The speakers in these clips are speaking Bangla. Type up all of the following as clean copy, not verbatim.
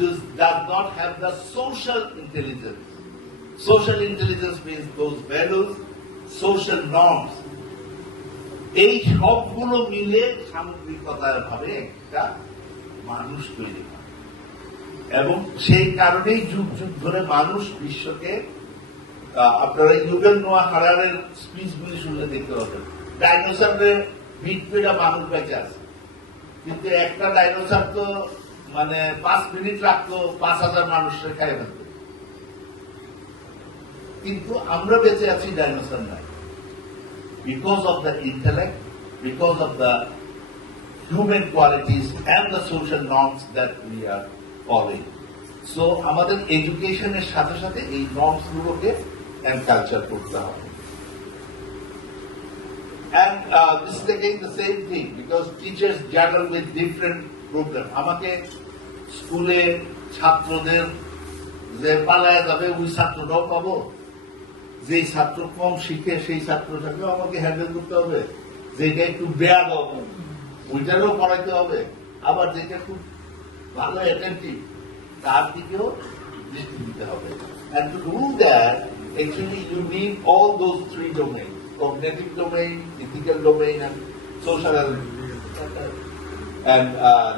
does not have the social intelligence. Social intelligence means those values, social norms. এই সবগুলো মিলে সামগ্রিকতার ভাবে একটা মানুষ তৈরি হয় এবং সেই কারণেই যুগ যুগ ধরে মানুষ বিশ্বকে আপনারা ইউভেল নোয়া হারারের স্পিচগুলি শুনলে দেখতে পাবেন ডাইনোসরের ভিট পেটা মানুষ বেঁচে আছে কিন্তু একটা ডাইনোসর তো মানে 5 মিনিট রাখতো 5,000 মানুষের খাই ফেলতো কিন্তু আমরা বেঁচে আছি ডাইনোসর নাই because of the intellect, because of the human qualities and the social norms that we are following. So, আমাদের এডুকেশনের সাথে সাথে এই নর্মস গুলোকে and culture করতে হবে and this is again the same thing because teachers juggle with different programs. আমাকে স্কুলে ছাত্রদের যে পালায় যাবে ওই ছাত্রটাও পাবো যে ছাত্র কম শিখে সেই ছাত্রটাকেও আমাকে হ্যান্ডেল করতে হবে যেটা একটু বেয়াদ ওইটারও পড়াইতে হবে আবার যেটা খুব ভালো অ্যাটেন্টিভ তার দিকেও দৃষ্টি দিতে হবে and to do that actually you need all those three domains cognitive domain, ethical domain and social and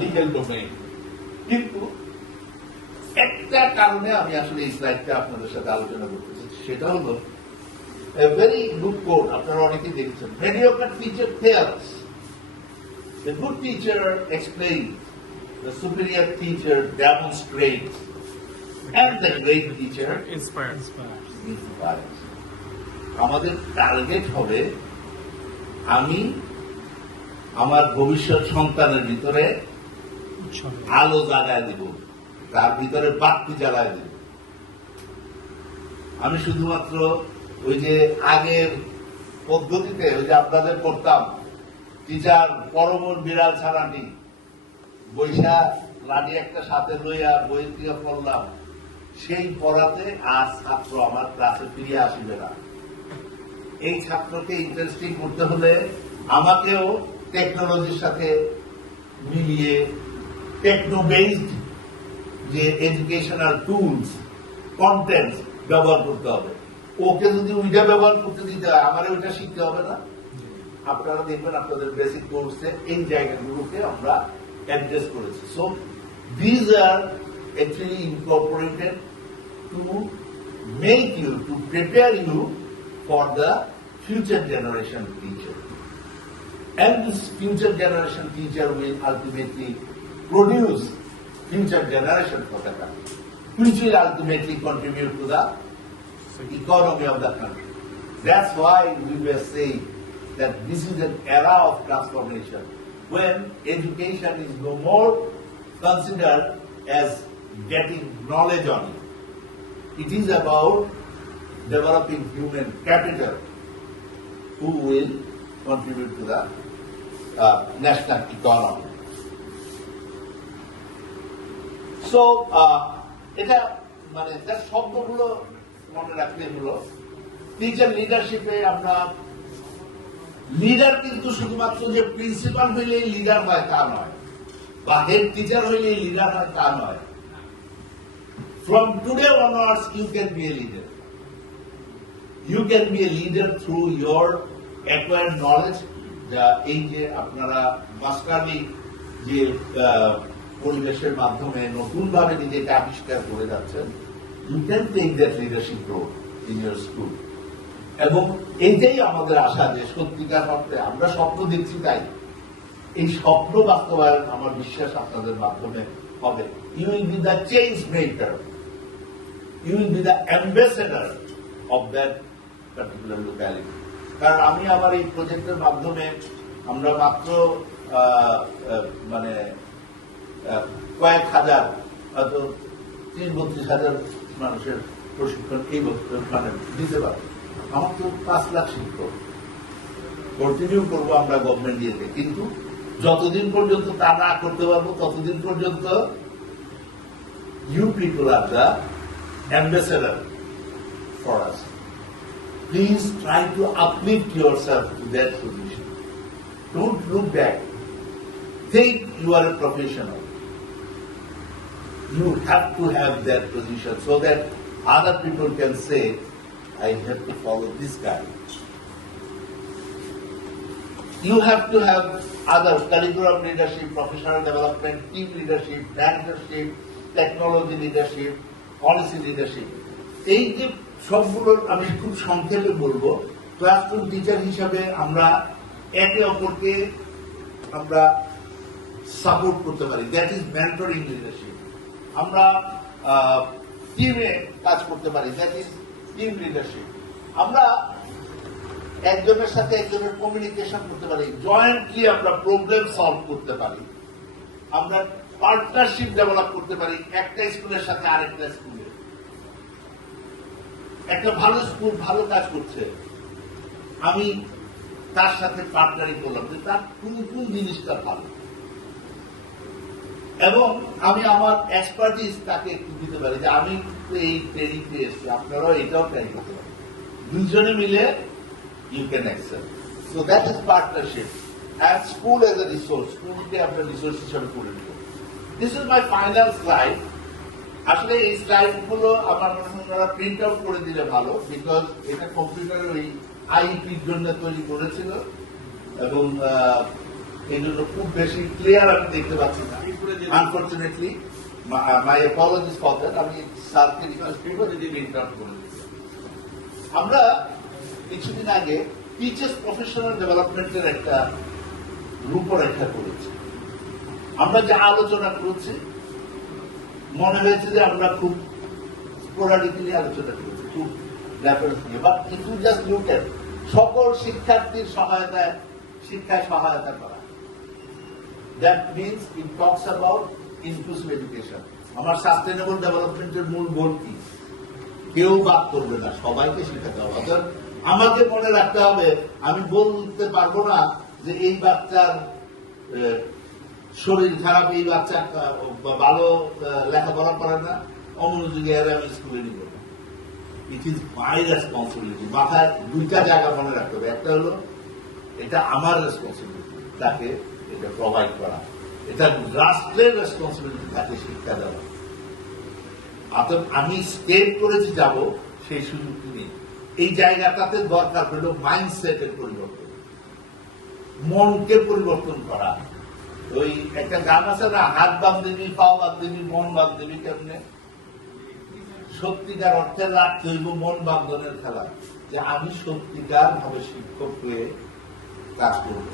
legal domain কিন্তু একটা কারণে আমি আসলে এই স্লাইডটা আপনাদের সাথে আলোচনা করতে চাই সেটা হলো a very good quote আপনারা অনেকেই দেখেছেন mediocre teacher fails the good teacher explains the superior teacher demonstrates and the great teacher inspires আমাদের টার্গেট হবে আমি আমার ভবিষ্যৎ সন্তানের ভিতরে আলো জাগায় দিব তার ভিতরে বাতি জ্বালায় দিব আমি শুধুমাত্র ওই যে আগের পদ্ধতিতে ওই যে আপনাদের করতাম টিচার পরমর বিড়াল ছাড়ানি বৈশা লাঠি একটা সাথে লইয়া বই থেকে পড়লাম সেই পড়াতে আর ছাত্র আমার ক্লাসে ফিরে আসবে না এই ছাত্রকে ইন্টারেস্টিং করতে হলে আমাকেও টেকনোলজির সাথে মিলিয়ে টেকনো বেসড যে এডুকেশনাল টুলস কন্টেন্ট ব্যবহার করতে হবে ওকে যদি ওইটা ব্যবহার করতে দিতে হয় আমার ওইটা শিখতে হবে না আপনারা দেখবেন আপনাদের বেসিক কোর্সে এই জায়গাগুলোকে আমরা অ্যাড্রেস করেছি so these are actually incorporated to make you to prepare you for the future generation teacher and this future generation teacher will ultimately produce future generation for the country which will ultimately contribute to the economy of the country. That's why we were saying that this is an era of transformation when education is no more considered as getting knowledge on it. It is about developing human capital who will contribute to the national economy. So, এটা মানে যার শব্দগুলো মনে রাখতে হলো টিচার লিডারশিপে আমরা লিডার কিন্তু শুধুমাত্র যে প্রিন্সিপাল হইলেই লিডার হয় তা নয় বা হেড টিচার হইলেই লিডার হয় তা নয় from today onwards you can be a leader you can be a leader through your acquired knowledge এই যে আপনারা মাস্টারলি যে পরিবেশের মাধ্যমে নতুন ভাবে নিজেকে আবিষ্কার করে যাচ্ছেন you can take that leadership role in your school এবং এইটাই আমাদের আশা যে সত্যিকার অর্থে আমরা স্বপ্ন দেখছি তাই এই স্বপ্ন বাস্তবায়ন আমার বিশ্বাস আপনাদের মাধ্যমে হবে you will be the change maker you will be the ambassador of that particular locality. কারণ আমি আমার এই প্রজেক্টের মাধ্যমে আমরা মাত্র মানে কয়েক হাজার হয়তো 30-32,000 মানুষের প্রশিক্ষণ এই মানে দিতে পারবো আমার তো 5 লাখ শিক্ষক কন্টিনিউ করবো আমরা গভর্নমেন্ট দিয়েছে কিন্তু যতদিন পর্যন্ত তা না করতে পারবো ততদিন পর্যন্ত you people are the ambassador for us. Please try to uplift yourself to that position. Don't look back. Think you are a professional. you have to have that position so that other people can say, I have to follow this guy. You have to have other curriculum leadership, professional development, team leadership, mentorship, technology leadership, policy leadership. এই যে সবগুলোর আমি খুব সংক্ষেপে বলবো, ক্লাসরুম টিচার হিসাবে আমরা একে অপরকে আমরা সাপোর্ট করতে পারি, দ্যাট ইজ মেন্টরিং লিডারশিপ। আমরা টিমে কাজ করতে পারি, দ্যাট ইজ টিম লিডারশিপ। আমরা একজনের সাথে একজনের কমিউনিকেশন করতে পারি, জয়েন্টলি আমরা প্রবলেম সলভ করতে পারি, আমরা পার্টনারশিপ ডেভেলপ করতে পারি একটা স্কুলের সাথে আরেকটা স্কুলে। একটা ভালো স্কুল ভালো কাজ করছে, আমি তার সাথে পার্টনারিং করলাম যে তার কোন কোন জিনিসটা ভালো, এবং আমি আমার এক্সপার্টিস তাকে একটু দিতে পারি যে আমি এই ট্রেনিং পেয়ে এসেছি, আপনারাও এটাও ট্রাই করতে পারেন, দুইজনে মিলে you can excel. So that is partnership. And school as a resource, স্কুলকে আপনার রিসোর্স হিসাবে করে নিব। This is my final slide. আসলে এই স্লাইডগুলো আমার মনে হয় ওনারা প্রিন্ট আউট করে দিলে ভালো, বিকজ এটা কম্পিউটারে ওই আইপির জন্য তৈরি করেছিল, এবং এই জন্য খুব বেশি ক্লিয়ার আমি দেখতে পাচ্ছি না। Unfortunately my apologies for that. আমি স্যারকে রিকোয়েস্ট করবো যদি প্রিন্ট আউট করে দিতে। আমরা কিছুদিন আগে টিচার্স প্রফেশনাল ডেভেলপমেন্টের একটা রূপরেখা করেছি। আমরা যা আলোচনা করেছি মনে হয়েছে যে আমরা খুব স্পোরাডিক্যালি আলোচনা করেছি, খুব রেফারেন্স নিয়ে, but if you just look at সকল শিক্ষার্থীর সহায়তায় শিক্ষায় সহায়তা করা, that means it talks about inclusive education. আমার সাস্টেনেবল ডেভেলপমেন্টের মূল গোল কি? কেউ বাদ করবে না, সবাইকে শিখাতে হবে। অর্থাৎ আমাকে মনে রাখতে হবে, আমি বলতে পারবো না যে এই বাচ্চার শরীর খারাপ, এই বাচ্চা ভালো লেখাপড়া করে না, অমনোযোগী এর আমি স্কুলে নিব না। It is my responsibility. মাথায় দুইটা জায়গা মনে রাখতে হবে, একটা হলো এটা আমার রেসপন্সিবিলিটি তাকে এটা প্রোভাইড করা, এটা রাষ্ট্রের রেসপন্সিবিলিটি তাকে শিক্ষা দেওয়া। অর্থাৎ আমি স্টেট করেছি যাব, সেই সুযোগটি নেই। এই জায়গাটাতে দরকার হলো মাইন্ডসেটের পরিবর্তন, মনকে পরিবর্তন করা। ওই একটা গান আছে না, হাত বাদ দিবি, পাও বাদ দিবি, মন বাদ দিবি, কেমনে? সত্যিকার অর্থে রাখতে হইব মন বান্ধনের খেলা, যে আমি সত্যিকার ভাবে শিক্ষক হয়ে কাজ করব।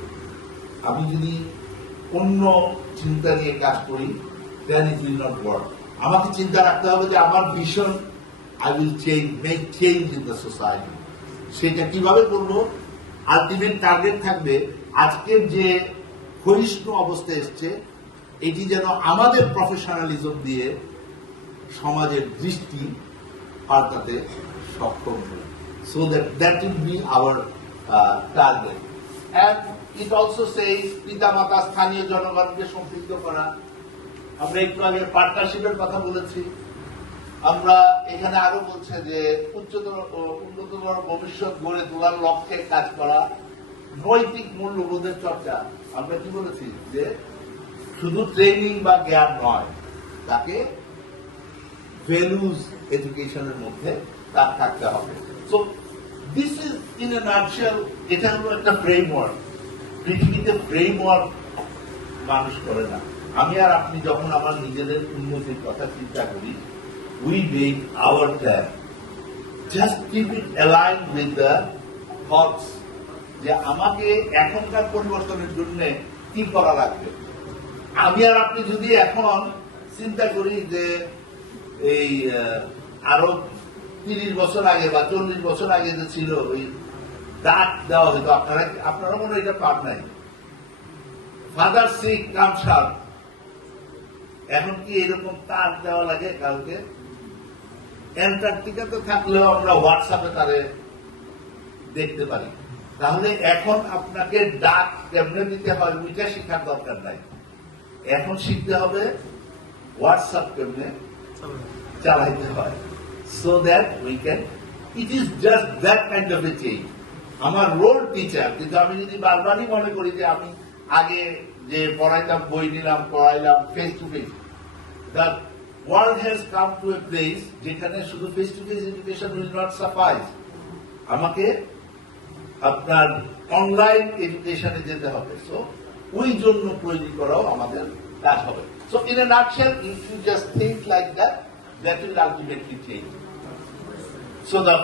আমি যদি অন্য চিন্তা নিয়ে কাজ করি, দেন ইট উইল নট ওয়ার্ক। আমাকে চিন্তা রাখতে হবে যে আমার vision, I will make change in the society. সেটা কিভাবে করবো? আলটিমেট টার্গেট থাকবে আজকের যে ক্ষয়িষ্ণু অবস্থা এসছে, এটি যেন আমাদের প্রফেশনালিজম দিয়ে সমাজের দৃষ্টি পাল্টাতে সক্ষম হয়। So that will be our target. And it also says পিতামাতা স্থানীয় জনগণকে সম্পৃক্ত করা। আমরা একটু আগে পার্টনারশিপের কথা বলেছি। আমরা এখানে আরো বলছে যে উন্নততর ভবিষ্যৎ গড়ে তোলার লক্ষ্যে কাজ করা, নৈতিক মূল্যবোধের চর্চা। আমরা কি বলেছি যে শুধু ট্রেনিং বা জ্ঞান নয়, তাকে ভ্যালুজ এডুকেশনের মধ্যে তার থাকতে হবে। So this is in a nutshell, এটা হলো একটা ফ্রেমওয়ার্ক। পৃথিবীতে ফ্রেমওয়ার্ক মানুষ করে না। আমি আর আপনি যখন আমার নিজেদের উন্নতির কথা চিন্তা করি, we make our plan. Just keep it aligned with the thoughts যে আমাকে এখনকার পরিবর্তনের জন্য কি করা লাগবে। আমি আর আপনি যদি এখন চিন্তা করি যে এই আরো 30 বছর আগে বা 40 বছর আগে যে ছিল ওই ডাক দেওয়া হয়তো, আপনারা মনে হয় এটা পার নাই, ফাদার সিক কাম শার্প, এখন কি এরকম তার দেওয়া লাগে কাউকে? অ্যান্টার্কটিকাতে থাকলেও আমরা হোয়াটসঅ্যাপে তারে দেখতে পারি। তাহলে এখন আপনাকে ডাক কেমনে দিতে হয় ওইটা শেখার দরকার নাই, এখন শিখতে হবে হোয়াটসঅ্যাপ কেমনে চালাইতে হয়, so that we can, it is just that kind of A change. আমার রোল টিচার, কিন্তু আমি যদি বারবারই মনে করি যে আমি আগে যে পড়াইতাম, বই নিলাম, পড়াইলাম face to face, the world has come to a place যেখানে শুধু face to face education will not suffice, আমাকে আপনার অনলাইন এডুকেশনে যেতে হবে। সো ওই জন্য তৈরি করাও আমাদের কাজ হবে। So in a nutshell, if you just think like that, that will ultimately change. So the